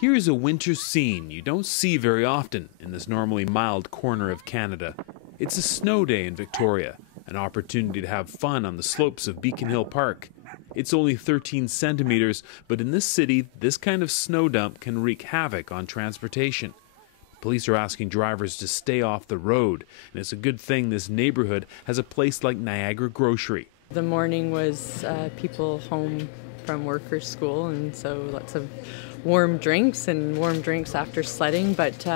Here's a winter scene you don't see very often in this normally mild corner of Canada. It's a snow day in Victoria, an opportunity to have fun on the slopes of Beacon Hill Park. It's only 13 centimeters, but in this city, this kind of snow dump can wreak havoc on transportation. Police are asking drivers to stay off the road, and it's a good thing this neighborhood has a place like Niagara Grocery. The morning was people home from work or school, and so lots of warm drinks after sledding, but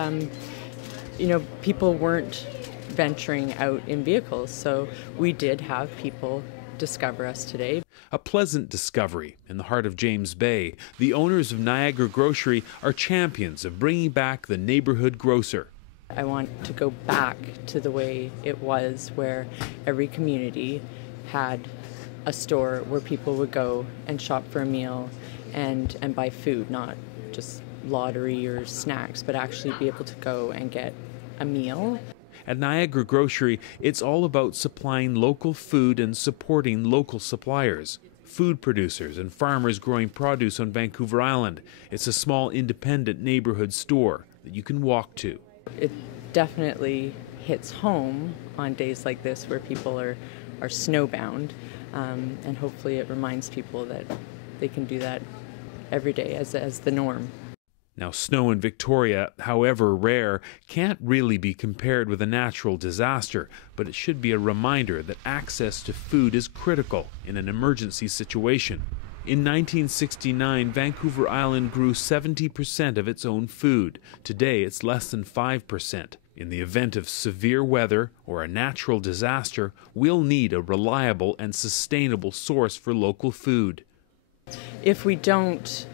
people weren't venturing out in vehicles, so we did have people discover us today. A pleasant discovery in the heart of James Bay. The owners of Niagara Grocery are champions of bringing back the neighborhood grocer. I want to go back to the way it was, where every community had a store where people would go and shop for a meal and buy food, not just lottery or snacks, but actually be able to go and get a meal. At Niagara Grocery, it's all about supplying local food and supporting local suppliers, food producers and farmers growing produce on Vancouver Island. It's a small independent neighborhood store that you can walk to. It definitely hits home on days like this where people are snowbound, and hopefully it reminds people that they can do that every day as the norm. Now, snow in Victoria, however rare, can't really be compared with a natural disaster, but it should be a reminder that access to food is critical in an emergency situation. In 1969, Vancouver Island grew 70% of its own food. Today, it's less than 5%. In the event of severe weather or a natural disaster, we'll need a reliable and sustainable source for local food. If we don't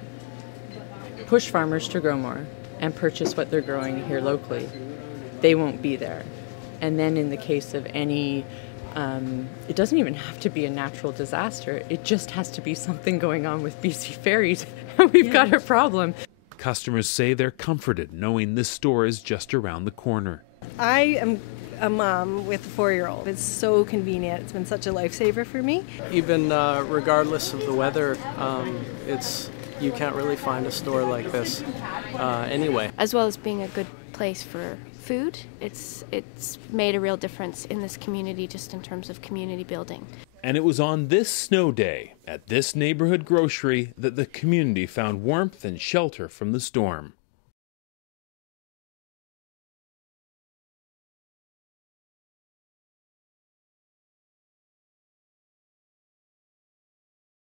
push farmers to grow more and purchase what they're growing here locally, they won't be there. And then in the case of any, it doesn't even have to be a natural disaster, it just has to be something going on with BC Ferries, and we've got a problem. Customers say they're comforted knowing this store is just around the corner. I am a mom with a 4-year-old. It's so convenient. It's been such a lifesaver for me. Even regardless of the weather, you can't really find a store like this anyway. As well as being a good place for food, it's made a real difference in this community just in terms of community building. And it was on this snow day at this neighborhood grocery that the community found warmth and shelter from the storm.